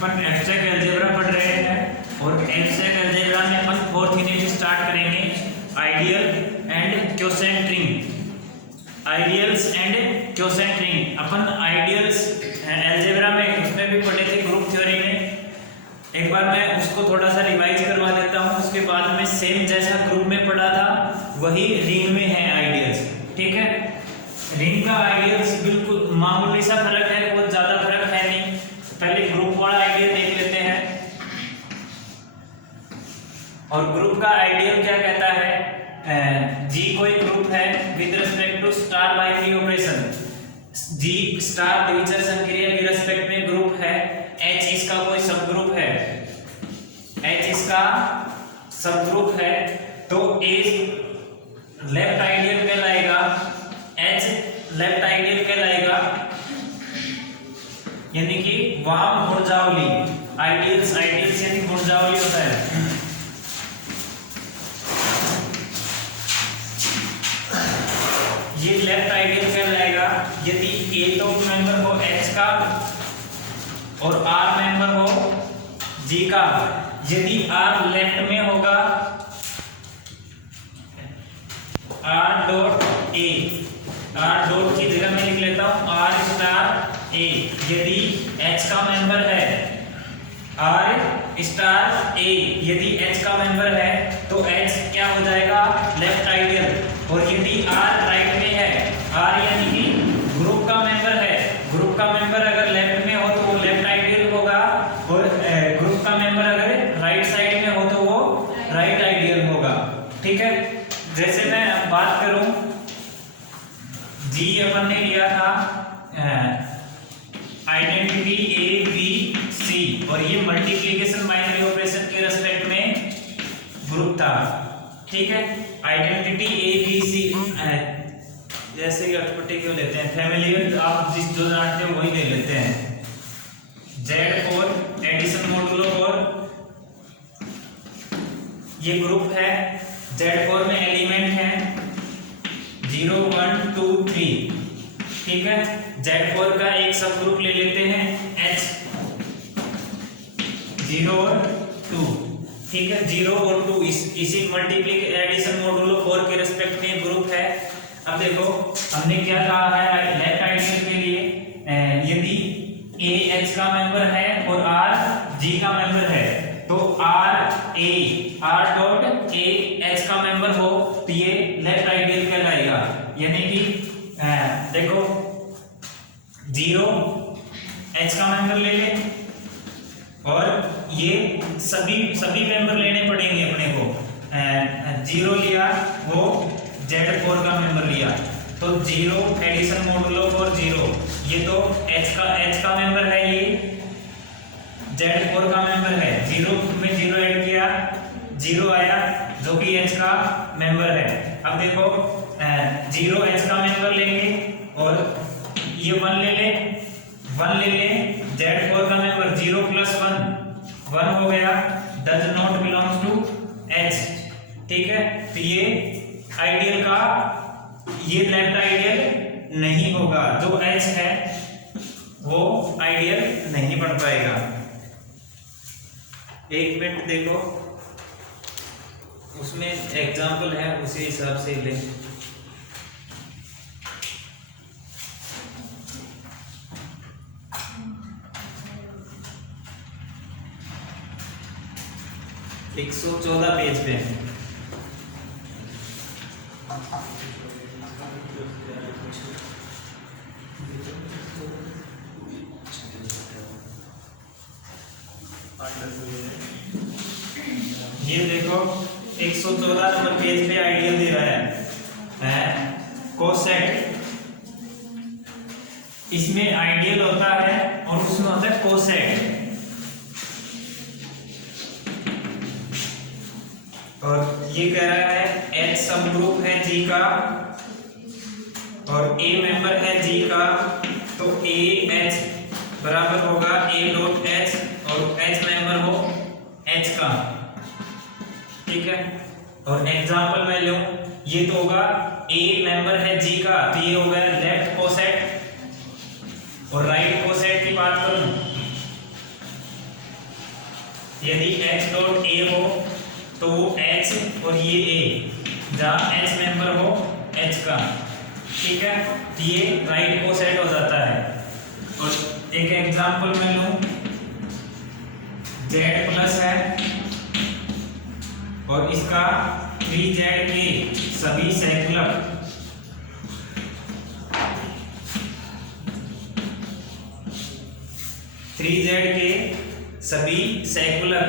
अपन abstract algebra पढ़ रहे हैं और एब्स्ट्रैक्ट अलजेब्रा में अपन फोर्थ यूनिट स्टार्ट करेंगे ideal and quotient ring. Ideals and quotient ring upon ideals algebra में उसमें भी पढ़े थे ग्रुप थ्योरी में। एक बार मैं उसको थोड़ा सा रिवाइज करवा देता हूँ, उसके बाद में सेम जैसा ग्रुप में पढ़ा था वही रिंग में है आइडियल्स। ठीक है, रिंग का आइडियल्स बिल्कुल मामूली सा फर्क है, बहुत ज्यादा फर्क है नहीं। पहले ग्रुप वाला आइडियल देख लेते हैं। और ग्रुप का आइडियल क्या कहता है, जी कोई ग्रुप है with respect to star binary operation. G star द्विचर संक्रिया के रिस्पेक्ट में ग्रुप है। एच इसका कोई सब ग्रुप है, एच इसका सब ग्रुप है, तो ए लेफ्ट आइडियल कहलाएगा, एच लेफ्ट आइडियल कहलाएगा, यानी कि वाम गुणजावली। आइडियल्स आइडियल्स यानी गुणजावली होता है। ये लेफ्ट आइडियल कहलाएगा यदि ए तो मेंबर हो एच का और आर मेंबर हो जी का। यदि आर लेफ्ट में होगा are dot A, R dot की जगह मैं लिख लेता हूं आर स्टार ए। यदि एच का मेंबर है आर स्टार ए, यदि एच का मेंबर है तो एच क्या हो जाएगा, लेफ्ट आइडियल। और यदि आर राइट में है, आर यानी कि ग्रुप का मेंबर है, ग्रुप का मेंबर अगर लेफ्ट में हो तो वो लेफ्ट आइडियल होगा, और ग्रुप का मेंबर अगर राइट साइड में हो तो वो राइट आइडियल होगा। ठीक है, जैसे मैं बात करूं जी अपन ने लिया था आइडेंटिटी ए बी सी, और ये मल्टीप्लिकेशन बाइनरी ऑपरेशन के रिस्पेक्ट में ग्रुप था। ठीक है, आइडेंटिटी ए बी सी जैसे कि अटपटे क्यों लेते हैं, फैमिलियर आप जिस जो जानते हो वही ले लेते हैं। Z4 एडिशन मोडुलो 4 ये ग्रुप है। Z4 में एलिमेंट है 0 1 2 3। ठीक है, Z4 का एक सब ग्रुप ले लेते हैं H 0 और 2। ठीक है, 0 और 2 इसी मल्टीप्लिकेशन एडिशन मोडुलो 4 के रिस्पेक्ट में ग्रुप है। अब देखो हमने क्या कहा है लेफ्ट आइडियल के लिए, यदि ए एच का मेंबर है और आर जी का मेंबर है तो R A R dot A H का मेंबर हो तो ये लेफ्ट आइडियल कहलाएगा। यानी कि देखो 0 एच का मेंबर ले ले और ये सभी मेंबर लेने पड़ेंगे अपने को। 0 लिया वो Z4 का मेंबर लिया तो 0 एडिशन मोडुलो 4 0, ये तो H का मेंबर है, ये Z4 का मेंबर है। 0 में 0 ऐड किया 0 आया जो कि H का मेंबर है। अब देखो 0 H का मेंबर लेंगे और ये 1 ले ले, 1 ले ले Z4 का मेंबर 0 प्लस 1 हो गया, does not belongs to H। ठीक है, तो ये आइडियल का ये लेफ्ट आइडियल नहीं होगा, जो H है वो आइडियल नहीं बन पाएगा। एक मिनट देखो उसमें एग्जाम्पल है उसी हिसाब से ले। एक 114 पेज पे ये देखो 114 नंबर पेज पे आइडियल दे रहा है कोसेट। इसमें आइडियल होता है और उसमें होता है कोसेट। और ये कह रहा है H सब ग्रुप है G का और A मेंबर है G का, तो A H बराबर होगा A डॉट H और H मेंबर हो H का। ठीक है, और एग्जांपल मैं लूं ये तो होगा A मेंबर है G का तो ये हो गया लेफ्ट कोसेट, और राइट कोसेट की बात करूं यदि h डॉट a हो तो वो h और ये a, जहाँ h मेंबर हो h का, ठीक है, ये राइट को सेट हो जाता है। और एक एग्जांपल मैं लूं, z प्लस है और इसका 3z के सभी सेकुलर,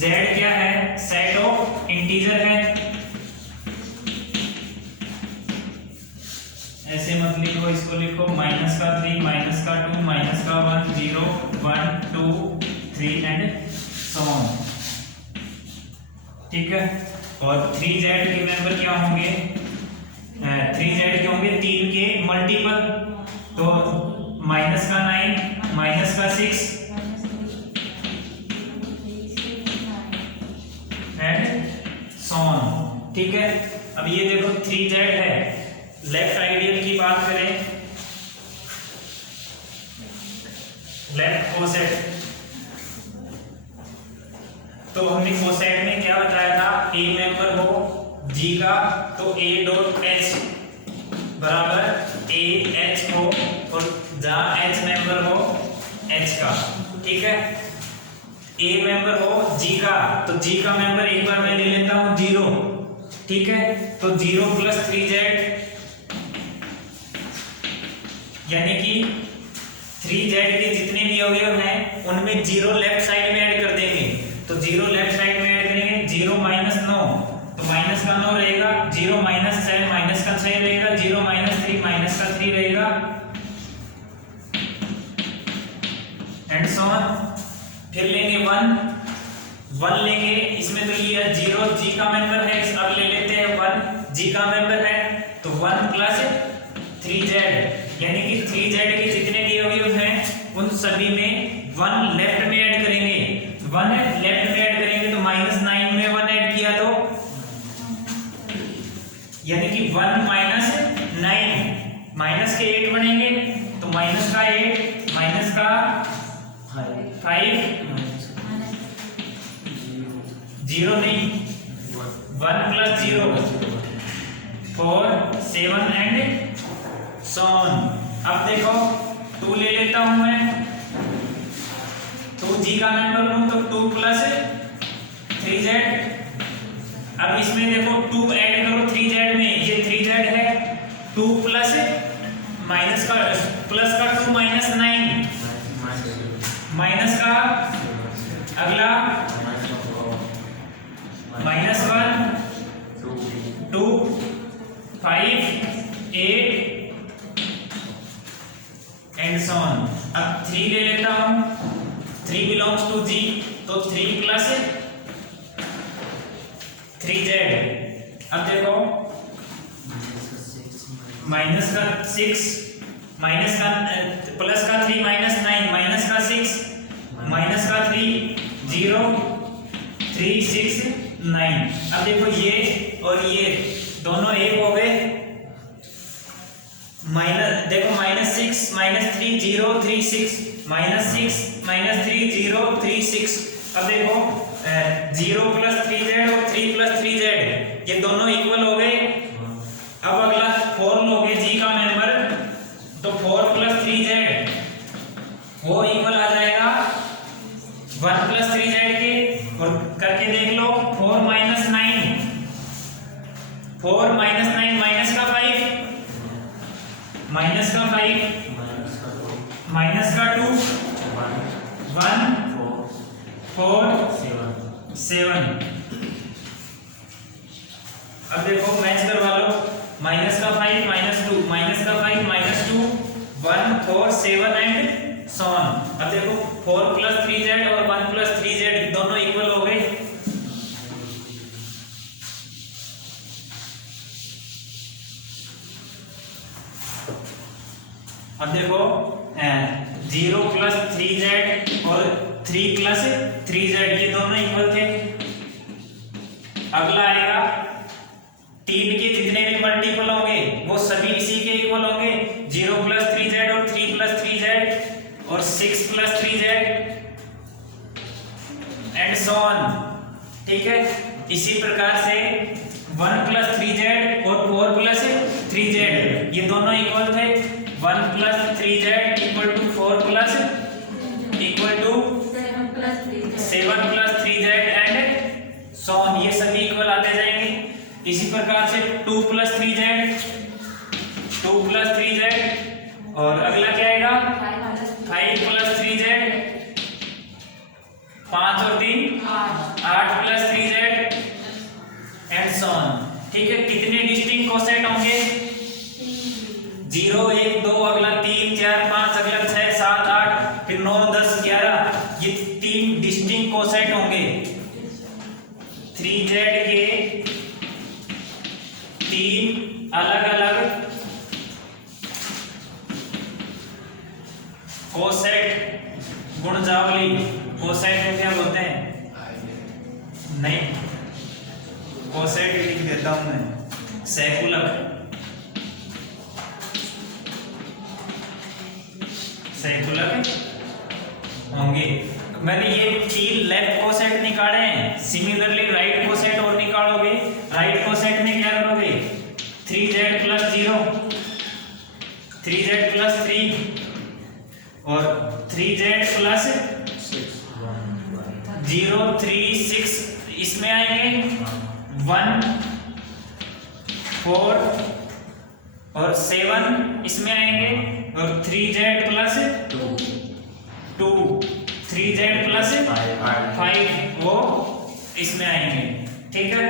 z क्या है, सेट ऑफ इंटीजर है, ऐसे मत लिखो, इसको लिखो माइनस का 3, माइनस का 2, माइनस का 1, 0, 1, 2, 3 एंड सो ऑन, ठीक है। और 3z के मेंबर क्या होंगे, 3z के होंगे 3 के मल्टीपल, तो माइनस का 9, माइनस का 6 एंड सो ऑन, ठीक है। अब ये देखो 3z है, लेफ्ट आइडियल की बात करें, लेफ्ट कोसेट, तो हमने कोसेट में क्या बताया था, a मेंबर हो g का तो a डॉट h बराबर a h हो, और जहां h मेंबर हो h का, ठीक है। a मेंबर हो g का तो g का मेंबर एक बार मैं ले लेता हूं 0, ठीक है, तो 0 प्लस 3z, यानी कि 3z के जितने भी अवयव हैं उनमें 0 लेफ्ट साइड में ऐड कर देंगे, तो 0 लेफ्ट साइड में ऐड करेंगे, 0 माइनस 9 तो माइनस का 9 रहेगा, 0 माइनस 7 माइनस का 6 रहेगा, 0 माइनस 3 माइनस का 3 रहेगा एंड सो ऑन। फिर लेंगे 1 लेंगे, इसमें तो ये 0 g का मेंबर है, अब ले लेते हैं 1 g का मेंबर है, तो 1 प्लस 3z, यानी कि 3z के जितने भी अवयव हैं उन सभी में 1 लेफ्ट में ऐड करेंगे, 1 लेफ्ट में ऐड करेंगे तो माइनस 9 में 1 ऐड किया तो, यानी कि 1 माइनस 9, माइनस के 8 बनेंगे, तो माइनस का 8, माइनस का 5, 0 नहीं, 1 प्लस 0 4, 7 एंड सो ऑन। अब देखो 2 ले लेता हूं मैं, 2g का मेंबर लूं तो 2 प्लस 3z, अब इसमें देखो 2 ऐड करो 3z में, ये 3z है, 2 प्लस माइनस का प्लस का 2 माइनस 9, माइनस का अगला माइनस 1, 2, 5, 8 एंड सो ऑन। अब 3 ले लेता हूं, 3 बिलोंग्स टू g, तो 3 प्लस 3z, अब देखो माइनस का 6, माइनस का प्लस का 3 माइनस 9, माइनस का 6, माइनस का 3, 0, 3, 6, 9। अब देखो ये और ये दोनों एक हो गए, माइनस देखो माइनस 6 माइनस 3 0 3 6, माइनस 6 माइनस 3 0 3 6। अब देखो 0 प्लस 3z और 3 प्लस 3z ये दोनों इक्वल हो गए। अब अगला 4 लोगे g का मेंबर, तो 4 प्लस 3z वो इक्वल आ जाएगा 1 प्लस 3z के, और करके देख लो 4 माइनस 9, 4 माइनस 9 माइनस का 5, माइनस का 5, माइनस का 2, 1 4 7। अब देखो मैच करवा लो, माइनस का 5 माइनस 2, माइनस का 5 माइनस 2, 1 4 7 एंड सो ऑन। अब देखो 4 प्लस 3z और 1 प्लस 3z दोनों इक्वल हो गए। अब देखो 0 प्लस 3z और 3 प्लस 3z ये दोनों इक्वल थे। अगला आएगा 3 के जितने भी मल्टीपल होंगे वो सभी इसी के इक्वल होंगे, 0 प्लस 3z और 3 प्लस 3z और 6 plus 3z and so on. ठीक है, इसी प्रकार से 1 + 3z और 4 + 3z ये दोनों इक्वल थे। 1 + 3z = 4 7 + 3z and so on, ये सभी इक्वल आते जाएंगे। इसी प्रकार से 2 + 3z और अगला क्या आएगा 5 + 3z, 5 और 3 8 + 3z एंड सो ऑन। ठीक है, कितने डिस्टिंक्ट कोसेट होंगे 0 1 2, अगला 3 4 5, अगला 6 7 8, फिर 9 10 11, ये 3 डिस्टिंक्ट कोसेट होंगे। 3z के 3 अलग अलग कोसेट गुणजावली। कोसेट को क्या बोलते हैं, नहीं कोसेट लिख देता हूं मैं, सैकुलक होंगे। मैंने ये 3 लेफ्ट कोसेट निकाले हैं, सिमिलरली राइट कोसेट और निकालोगे। राइट कोसेट में क्या करोगे 3z + 0, 3z + 3 और 3z + 0 3 6, इसमें आएंगे 1 4 और 7 इसमें आएंगे, और 3z + 2 3z + 5 वो इसमें आएंगे। ठीक है,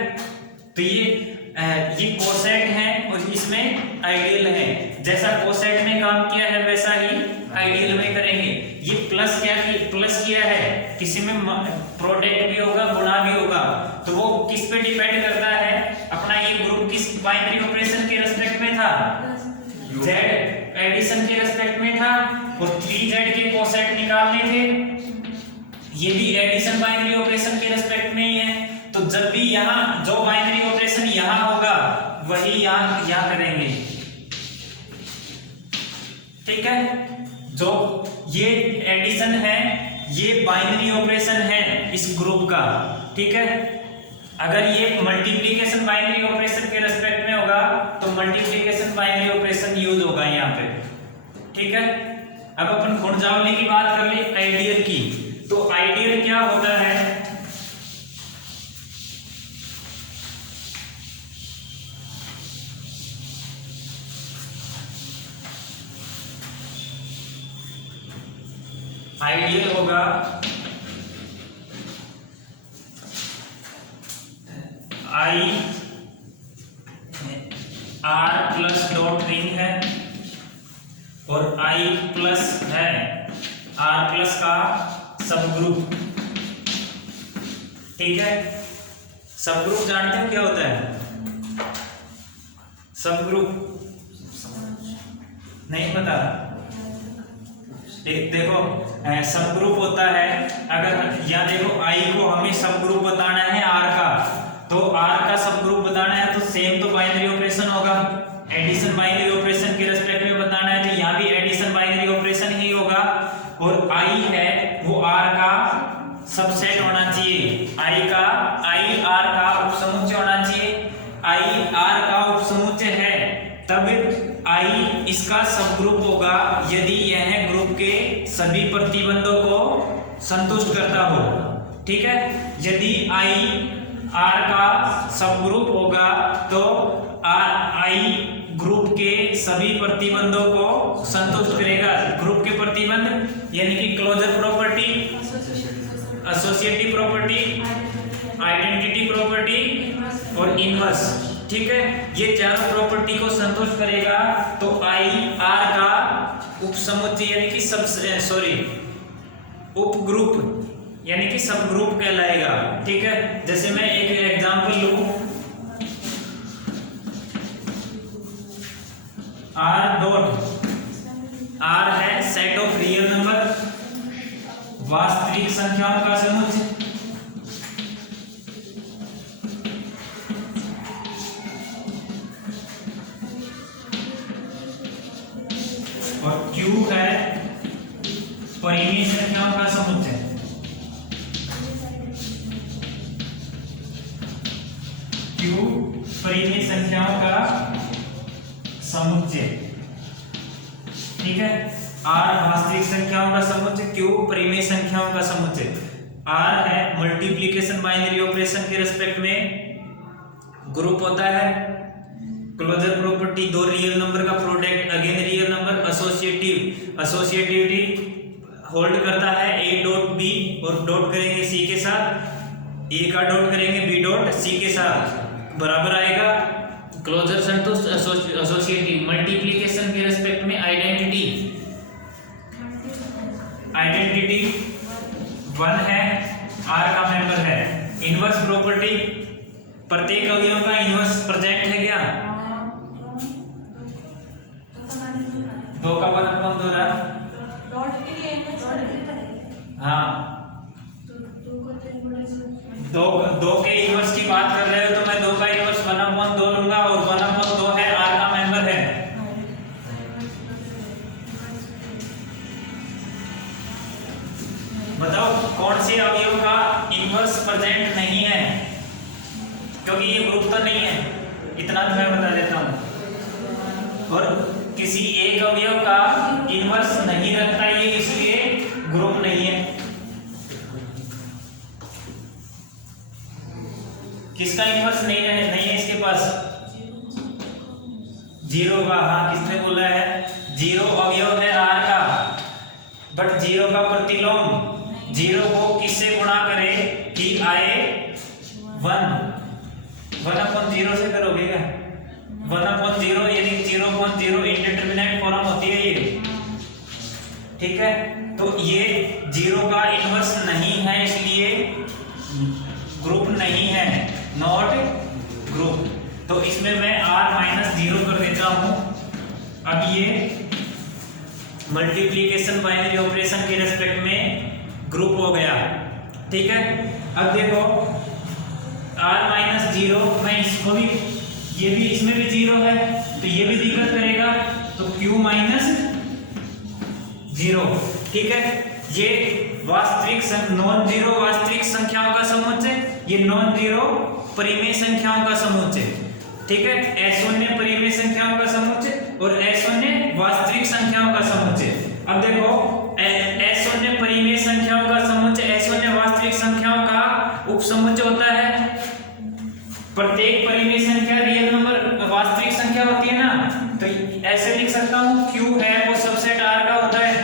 तो ये कोसेट है और इसमें आइडियल है। जैसा कोसेट में काम किया है वैसा ही आइडियल में करेंगे। ये प्लस किया है, किसी में प्रोडक्ट भी होगा गुणा भी होगा, तो वो किस पे डिपेंड करता है, अपना ये ग्रुप किस बाइनरी ऑपरेशन के रिस्पेक्ट में था, z एडिशन के रिस्पेक्ट में था, और 3z के कोसेट निकालने थे, ये भी एडिशन बाइनरी ऑपरेशन के रिस्पेक्ट में ही है। तो जब भी यहाँ जो बाइनरी ऑपरेशन यहाँ होगा वही यहाँ करेंगे। ठीक है, जो ये एडिशन है ये बाइनरी ऑपरेशन है इस ग्रुप का। ठीक है, अगर ये मल्टीप्लिकेशन बाइनरी ऑपरेशन के रिस्पेक्ट में होगा तो मल्टीप्लिकेशन बाइनरी ऑपरेशन यूज होगा यहाँ पे। ठीक है, अब अपन गुणजावली की बात कर ले आइडियल की। तो आइडियल क्या होता है, आइडियल होगा I R plus dot ring है और I प्लस है R प्लस का सब ग्रुप। ठीक है, सब ग्रुप जानते हो क्या होता है, सब ग्रुप नहीं पता। देखो सब ग्रुप होता है, अगर यहाँ देखो I को हमें सब ग्रुप बताना है R का, तो R का सब ग्रुप बताना है तो सेम तो बाइनरी ऑपरेशन होगा, एडिशन बाइनरी ऑपरेशन के रिस्पेक्ट में बताना है तो यहाँ भी एडिशन बाइनरी ऑपरेशन ही होगा। और I है वो R का सबसेट होना चाहिए, I R का उपसमुच्चय होना चाहिए। I R का उपसमुच्चय है तब I इसका सब ग्रुप होगा यदि यह ग्रुप के सभी प्रतिबंधों को संतुष्ट करता हो। ठीक है, यदि I R का सब ग्रुप होगा तो I ग्रुप के सभी प्रतिबंधों को संतुष्ट करेगा। ग्रुप के प्रतिबंध यानी कि closure property, associative property, identity property और इनवर्स। ठीक है, ये चारों प्रॉपर्टी को संतुष्ट करेगा तो I R का उपसमुच्चय यानी कि उपग्रुप यानी कि सब ग्रुप कहलाएगा। ठीक है, जैसे मैं एक एग्जांपल लूं, R डॉट R है सेट ऑफ रियल नंबर, वास्तविक संख्याओं का समुच्चय। और Q है परिमेय संख्याओं का समुच्चय। Q परिमेय संख्याओं का समुच्चय, ठीक है। R वास्तविक संख्याओं का समुच्चय, Q परिमेय संख्याओं का समुच्चय। R है मल्टीप्लिकेशन बाइनरी ऑपरेशन के रिस्पेक्ट में ग्रुप होता है। क्लोजर प्रॉपर्टी, दो रियल नंबर का product again real number. Associativity hold करता है ए डॉट बी, और डॉट करेंगे सी के साथ, ए का डॉट करेंगे बी डॉट सी के साथ, बराबर आएगा। क्लोजर संतुष्ट। एसोसिएटिव मल्टीप्लिकेशन के रिस्पेक्ट में आइडेंटिटी 1 है, R का मेंबर है। इनवर्स प्रॉपर्टी, प्रत्येक अवयव का इनवर्स प्रेजेंट है क्या? 2 का 1/2 रहा। हाँ, 2 के इनवर्स की बात कर रहे हो तो मैं 2 का इनवर्स 1/2 लूंगा, और 1/2 है, R का मेंबर है। बताओ कौन से अवयव का इनवर्स प्रेजेंट नहीं है? क्योंकि ये ग्रुप तो नहीं है, इतना तो मैं बता देता हूं। और किसी एक अवयव का इनवर्स नहीं रखता ये, इसलिए ग्रुप नहीं है। किसका इनवर्स नहीं है इसके पास? 0 का। हाँ, किसने बोला है? 0 अवयव है R का, बट 0 का प्रतिलोम 0 को किससे गुणा करे कि आए 1? 1/0 से करोगे क्या? 1/0 यानी 0/0 इंडिटरमिनेट फॉर्म होती है ये, ठीक है। तो ये 0 का इनवर्स नहीं है, इसलिए ग्रुप नहीं है, नॉट ग्रुप। तो इसमें मैं R-0 कर देता हूं। अब ये मल्टीप्लिकेशन बाइनरी ऑपरेशन के रेस्पेक्ट में ग्रुप हो गया, ठीक है। अब देखो R-0, मैं इसको भी, ये भी, इसमें भी 0 है तो ये भी दिक्कत करेगा, तो Q-0, ठीक है। ये वास्तविक नॉन जीरो वास्तविक संख्याओं का समुच्चय, ये नॉन जीरो परिमेय संख्याओं का समुच्चय, ठीक है। S0 परिमेय संख्याओं का समुच्चय और S0 वास्तविक संख्याओं का समुच्चय। अब देखो S0 परिमेय संख्याओं का समुच्चय, S0 वास्तविक संख्याओं का उपसमुच्चय होता है। प्रत्येक परिमेय संख्या रियल नंबर वास्तविक संख्या होती है ना, तो ऐसे लिख सकता हूं Q है वो सबसेट R का होता है।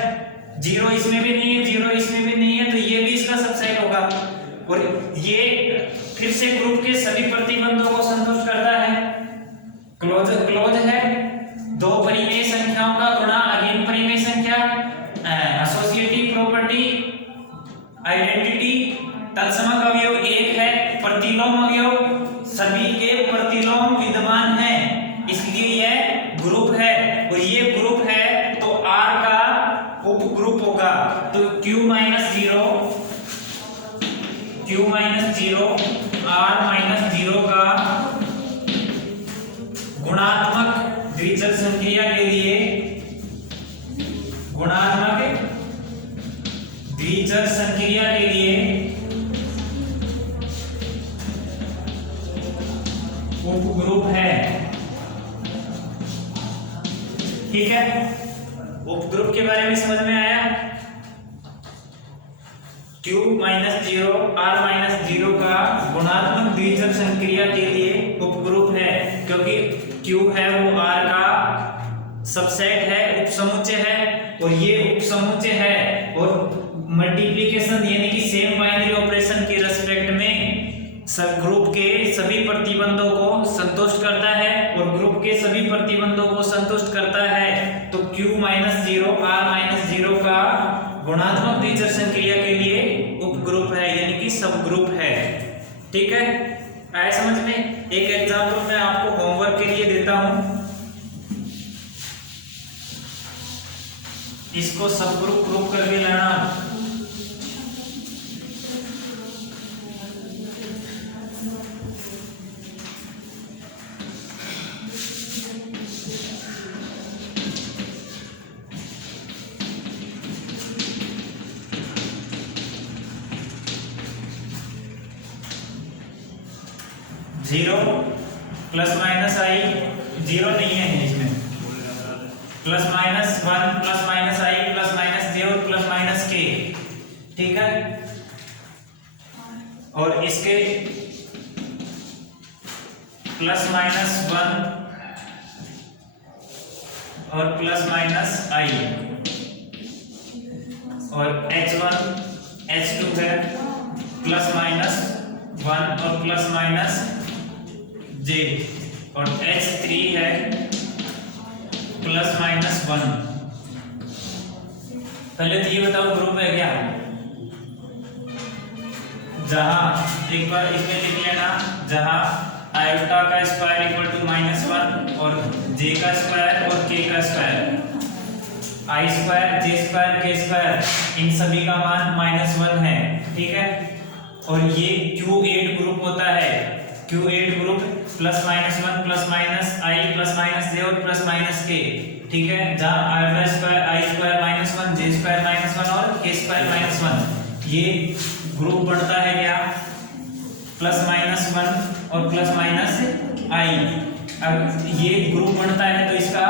0 इसमें भी नहीं है, 0 इसमें भी नहीं है, तो ये भी इसका सबसेट होगा। और ये फिर से ग्रुप के सभी प्रतिबंधों को संतुष्ट करता है। क्लोज है, दो परिमेय संख्याओं का गुणा अगेन परिमेय संख्या, एसोसिएटिव प्रॉपर्टी, आइडेंटिटी, तत्समक अवयव 1 है, प्रतिलोम अवयव सभी के प्रतिलोम विद्यमान है, इसलिए यह ग्रुप है। और ये ग्रुप है तो R का उपग्रुप होगा, तो Q-0 R-0 का गुणात्मक द्विचर संक्रिया के लिए, गुणात्मक द्विचर संक्रिया के लिए उपग्रुप है, ठीक है। उपग्रुप के बारे में समझ में आया? Q-0 R-0 का गुणात्मक द्विचर संक्रिया के लिए उपग्रुप है, क्योंकि Q है वो R का सबसेट है, उपसमुच्चय है, और ये उपसमुच्चय है और मल्टीप्लिकेशन यानी कि सेम बाइनरी ऑपरेशन के रेस्पेक्ट में सब ग्रुप के सभी प्रतिबंधों को संतुष्ट करता है और ग्रुप के सभी प्रतिबंधों को संतुष्ट करता है। तो Q-0 R-0 का गुणात्मक द्विचर संक्रिया के लिए उपग्रुप है, यानी कि सब ग्रुप है, ठीक है। आया समझ में? एक एग्जांपल मैं आपको होमवर्क के लिए देता हूं, इसको सब ग्रुप करके लाना। 0 प्लस माइनस आई, 0 नहीं है इसमें, plus minus 1 plus minus i plus minus j और प्लस माइनस के, ठीक है। और इसके प्लस माइनस 1 और प्लस माइनस आई, और H1 H2 है प्लस माइनस 1 और प्लस माइनस J, और H3 है प्लस माइनस 1। पहले तो ये बताओ ग्रुप है क्या? जहां एक बार इसमें लिख लेना, जहां आयोटा का स्क्वायर इक्वल टू -1 और J का स्क्वायर और K का square, i square J square के स्क्वायर, इन सभी का मान -1 है, ठीक है। और ये Q8 ग्रुप होता है, Q8 group plus minus 1 plus minus i plus minus j और प्लस माइनस के, ठीक है। जहां iota square i square -1 j square -1 और के स्क्वायर -1, ये ग्रुप बनता है क्या? प्लस माइनस 1 और प्लस माइनस आई। अब ये ग्रुप बनता है तो इसका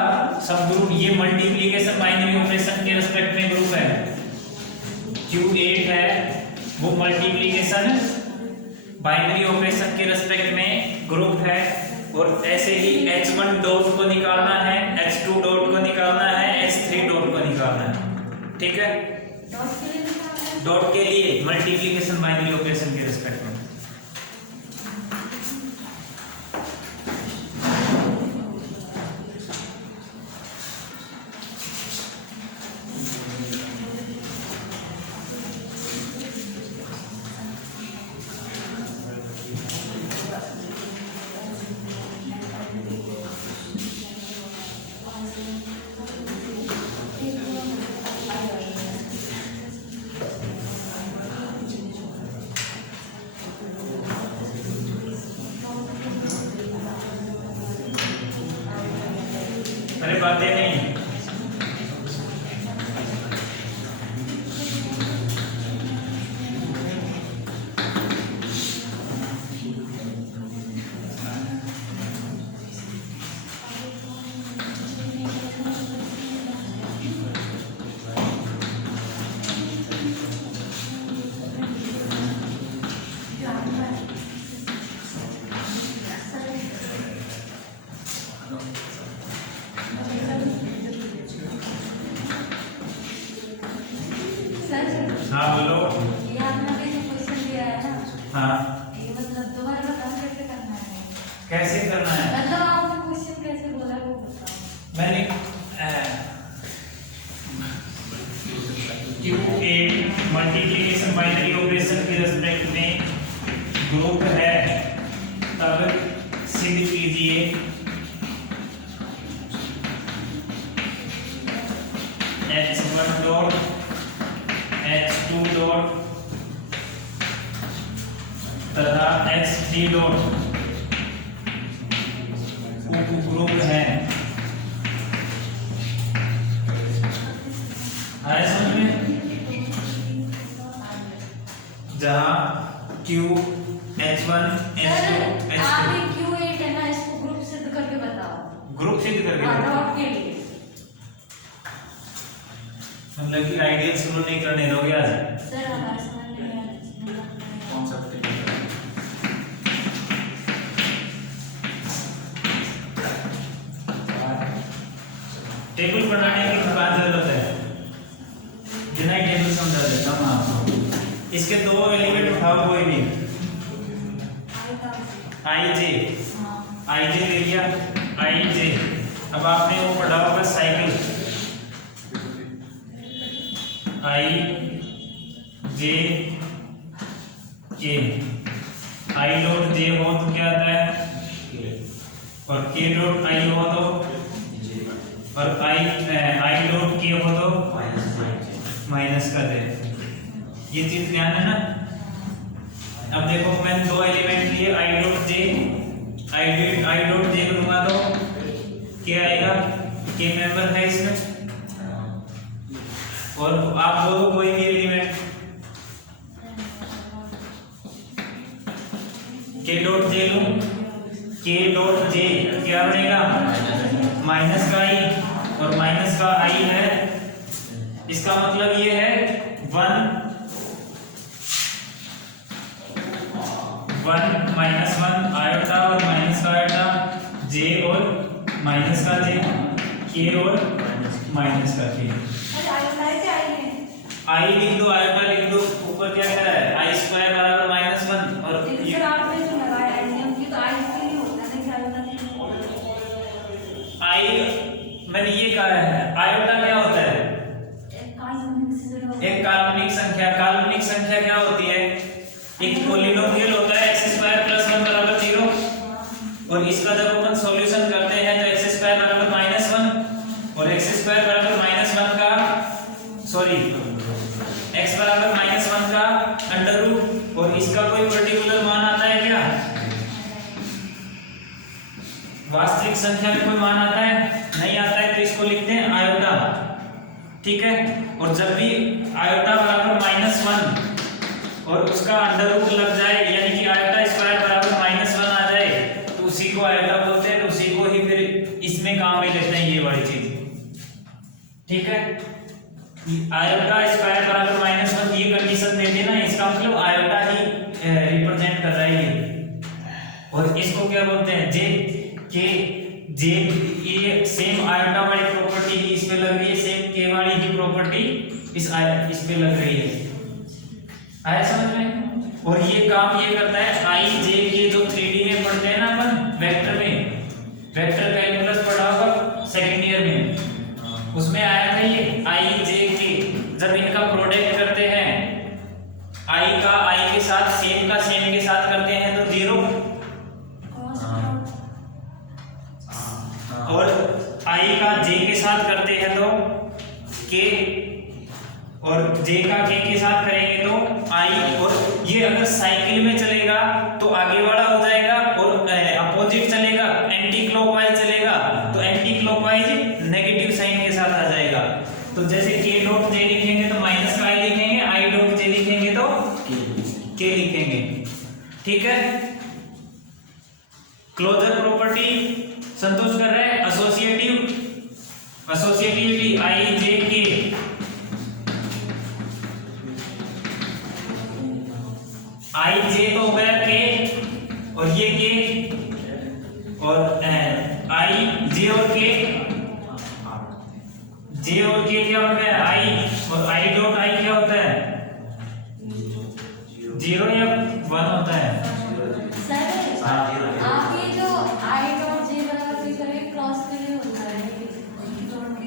सब ग्रुप, ये मल्टीप्लिकेशन बाइनरी ऑपरेशन के रिस्पेक्ट में ग्रुप है। Q8 है वो मल्टीप्लिकेशन बाइनरी ऑपरेशन के रिस्पेक्ट में ग्रुप है। और ऐसे ही H1 डॉट को निकालना है, H2 डॉट को निकालना है, H3 डॉट को निकालना है, ठीक है। डॉट के लिए मल्टीप्लिकेशन बाइनरी ऑपरेशन के रिस्पेक्ट में। अरे बातें नहीं, हाँ बोलो। ये आपने अभी जो क्वेश्चन दिया है ना, हाँ ये मतलब दोबारा बताओ कैसे करना है? कैसे करना है? मतलब आपने क्वेश्चन कैसे बोला वो बताओ। मैंने Q8 मल्टीप्लिकेशन बाइनरी ऑपरेशन के रिस्पेक्ट में ग्रुप है, तब सिद्ध कीजिए H1 डॉट H2 डॉट तथा H3 डॉट उपग्रुप है। आया समझ में? जहाँ Q H1 H2 आप H3 ये Q8 है ना, इसको ग्रुप सिद्ध करके बताओ। ग्रुप सिद्ध करके हाँ, बताओ। डॉट के लिए। मतलब कि आइडियल शुरू नहीं करने दोगे आज? सर हमारे समझ में नहीं आया। कौन सा टेबल बनाने की बात जरूरत है, बिना टेबल समझा देता हूँ आपको। इसके दो एलिमेंट उठाओ कोई भी, आई जे, आई जे ले लिया, आई जे। अब आपने वो पढ़ा होगा साइकिल, आई जे के, आई डॉट जे हो तो क्या आता है, और के डॉट आई हो तो, और आई डॉट के हो तो माइनस कर दे। ये चीज ध्यान है ना। अब देखो मैंने दो एलिमेंट लिए, I dot J, I dot J लूंगा तो क्या आएगा, के मेंबर है इसमें। और आप बोलो कोई भी एलिमेंट, के डॉट जे लूं के डॉट जे क्या बनेगा माइनस का आई, और माइनस का आई है, इसका मतलब ये है 1 माइनस 1 आयोटा और माइनस का आयोटा, जे और माइनस का जे, के और माइनस का के। आई लिख दो, आयोटा लिख दो, ऊपर क्या कह रहा है आई स्क्वायर बराबर माइनस 1, और आई मैंने ये कहा है आयोटा क्या होता है एक काल्पनिक संख्या। काल्पनिक संख्या क्या होती है, एक पॉलिनोमियल होता है x स्क्वायर प्लस 1 बराबर 0, और इसका जब अपन सॉल्यूशन करते हैं तो x स्क्वायर बराबर माइनस 1 और x स्क्वायर बराबर माइनस 1 का सॉरी x बराबर माइनस 1 का अंडर रूट, और इसका कोई पर्टिकुलर मान आता है क्या, वास्तविक संख्या में कोई मान आता है नहीं आता है, तो इसको लिखते हैं आयोटा, ठीक है। और जब भी आयोटा बराबर माइनस 1 और उसका अंडर रूट लग जाए, यानी कि आयोटा स्क्वायर बराबर माइनस 1 आ जाए, तो उसी को आयोटा बोलते हैं, तो उसी को ही फिर इसमें काम में लेते हैं ये वाली चीज, ठीक है। आयोटा स्क्वायर बराबर माइनस 1 ये कंडीशन दे देना, इसका मतलब आयोटा ही रिप्रेजेंट कर रहा है ये, और इसको क्या बोलते हैं जे के जे, ये सेम आयोटा वाली प्रॉपर्टी ही इस पे लग रही है, सेम के वाली ही प्रॉपर्टी इस पे लग रही है, आया समझ में। और ये काम ये करता है आई जे के, जो 3D में पढ़ते हैं ना अपन वेक्टर में, वेक्टर कैलकुलस पढ़ा होगा सेकंड ईयर में, उसमें आया था ये आई जे के, जब इनका प्रोडक्ट करते हैं आई का आई के साथ सेम का सेम के साथ करते हैं तो 0, और आई का जे के साथ करते हैं तो के, और जे का के साथ करेंगे तो आई, और ये अगर साइकिल में चलेगा तो आगे वाला हो जाएगा, और अपोजिट चलेगा एंटी क्लॉकवाइज चलेगा तो एंटी क्लॉकवाइज नेगेटिव साइन के साथ आ जाएगा। तो जैसे के डॉट जे लिखेंगे तो माइनस का आई लिखेंगे, आई डॉट जे लिखेंगे तो के लिखेंगे, ठीक है। क्लोजर प्रॉपर्टी संतुष्ट कर रहे हैं, एसोसिएटिविटी आई जे के, आई जे तो हो गया के और ये के, और आई जे और के, जे और के क्या बन गया आई, और आई डॉट आई क्या होता है 0 या 1 होता है। आप ये जो आई डॉट जे बराबर भी करें क्रॉस के लिए होता है, डॉट के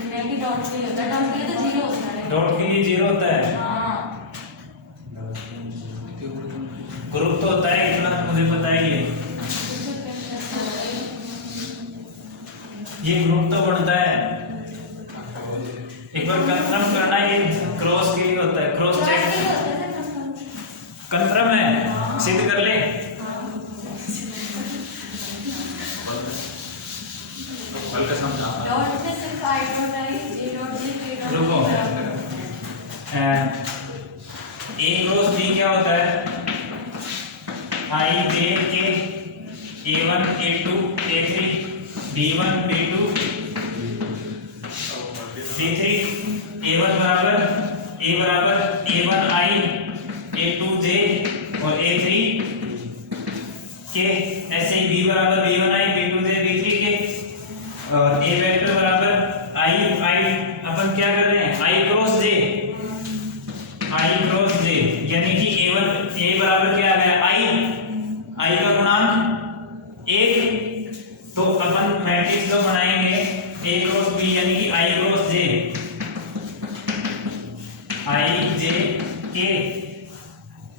लिए होता है, डॉट के लिए तो 0 होता है, डॉट के लिए 0 होता है, हाँ ग्रुप तो होता है, इतना मुझे पता ही है, ये ग्रुप तो बनता है। एक बार कंफर्म करना, ये क्रॉस के लिए होता है, क्रॉस चेक कंफर्म है, सिद्ध कर ले। डॉट से सिर्फ I dot I J dot J के डॉट रुको, ए क्रॉस बी क्या होता है आई जे के A1 A2 A3 B1 B2 B3 A1 बराबर A1 I A2 J और A3 के, ऐसे ही B बराबर B1 I B2 J B3 के, और A वेक्टर बराबर I अपन क्या कर रहे हैं I क्रॉस J, यानी कि A बराबर क्या आ गया I का गुणांक 1, तो अपन मैट्रिक्स जो बनाएंगे A क्रॉस B यानी कि I cross J, I J के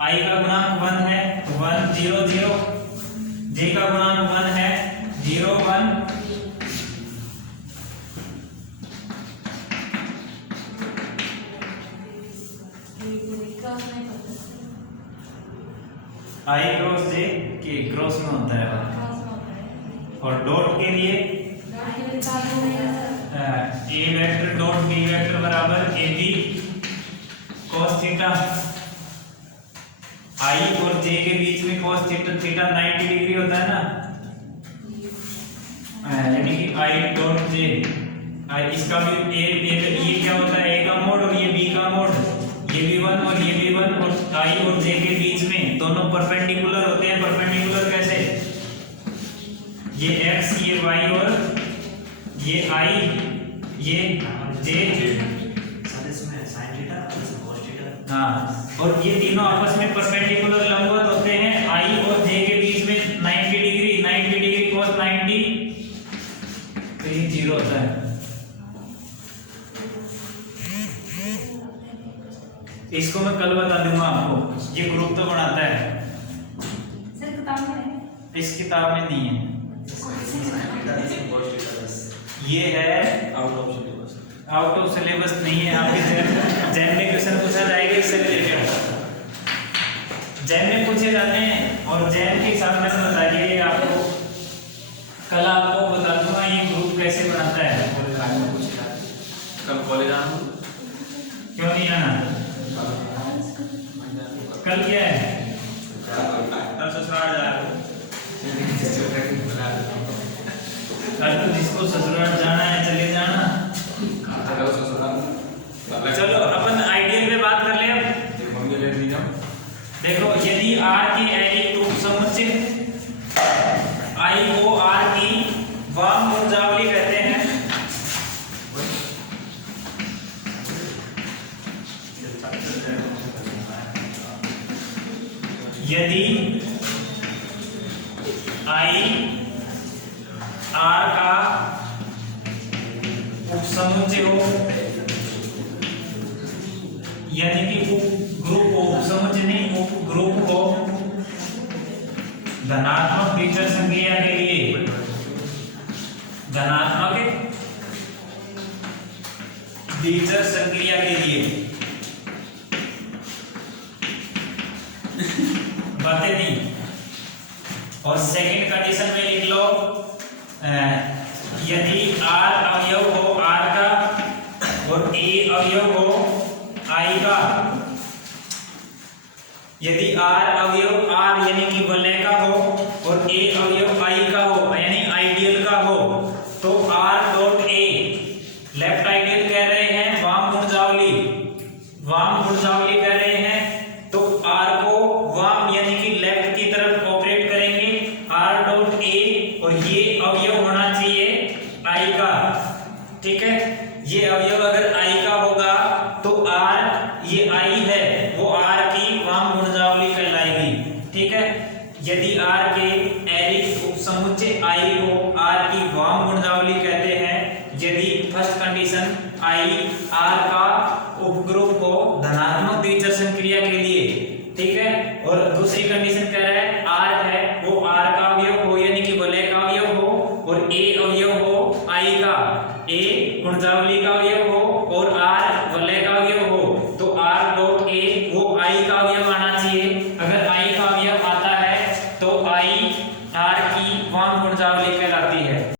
I का गुणांक 1 है 1 0 0, J का गुणांक 1 है 0 1, I क्रॉस J के क्रॉस में होता है, और डॉट के लिए A vector dot B vector बराबर AB cos थीटा, I और J के बीच में cos थीटा 90 डिग्री होता है ना, यानी कि आई डॉट जे, इसका भी ये क्या होता है, ए का मोड और ये बी का मोड, ये भी वन और ये भी वन, और आई और जे के बीच में दोनों परपेंडिकुलर होते हैं। परपेंडिकुलर कैसे, ये एक्स ये वाई और ये आई ये जे, हाँ, और ये तीनों आपस में परपेंडिकुलर लंबवत होते हैं। आई और जे के बीच में 90 डिग्री, 90 डिग्री cos 90, तो ये 0 होता है। इसको मैं कल बता दूंगा आपको, ये ग्रुप तो बनाता है, सर किताब में है, इस किताब में नहीं है, ये है आउट ऑफ सिलेबस नहीं है। आपके जैन में क्वेश्चन पूछा जाएगा इससे रिलेटेड, जैन में पूछे जाते हैं, और जैन के हिसाब में बताइए आपको, कल आपको बता दूंगा ये ग्रुप कैसे बनाता है। कल कॉलेज आना, क्यों नहीं आना, कल क्या है, कल ससुराल जा रहे कल तो जिसको ससुराल जाना है चले जाना। चलो अपन आइडियल पे बात कर ले अब। देखो यदि R की एरिक टू समुच्चय I को R की वाम भुजावली कहते हैं, यदि I R का उपसमुच्चय हो, यानी कि ग्रुप हो, उपसमुच्चय नहीं उपग्रुप हो, धनात्मक द्विचर संक्रिया के लिए, धनात्मक द्विचर संक्रिया के लिए बातें दी। और सेकंड कंडीशन में लिख लो, यदि R अवयव हो R का और A अवयव हो I का, यदि R अवयव R यानी कि वलय का हो और A अवयव I का हो यानी आइडियल का हो, तो R dot A left ideal कह रहे हैं, वाम गुणजावली, वाम गुणजावली कह रहे हैं, तो R को वाम यानी कि लेफ्ट की तरफ ऑपरेट करेंगे, R डॉट A, और ये अवयव होना चाहिए I का, ठीक है। ये अवयव अगर I का होगा तो R, ये I है वो R की वाम गुणजावली कहलाएगी, ठीक है। यदि R के एरिक उपसमुच्चय I को R की वाम गुणजावली कहते हैं, यदि फर्स्ट कंडीशन I R का उपग्रुप हो धनात्मक द्विचर संक्रिया के लिए, ठीक है। और दूसरी कंडीशन कह रहा है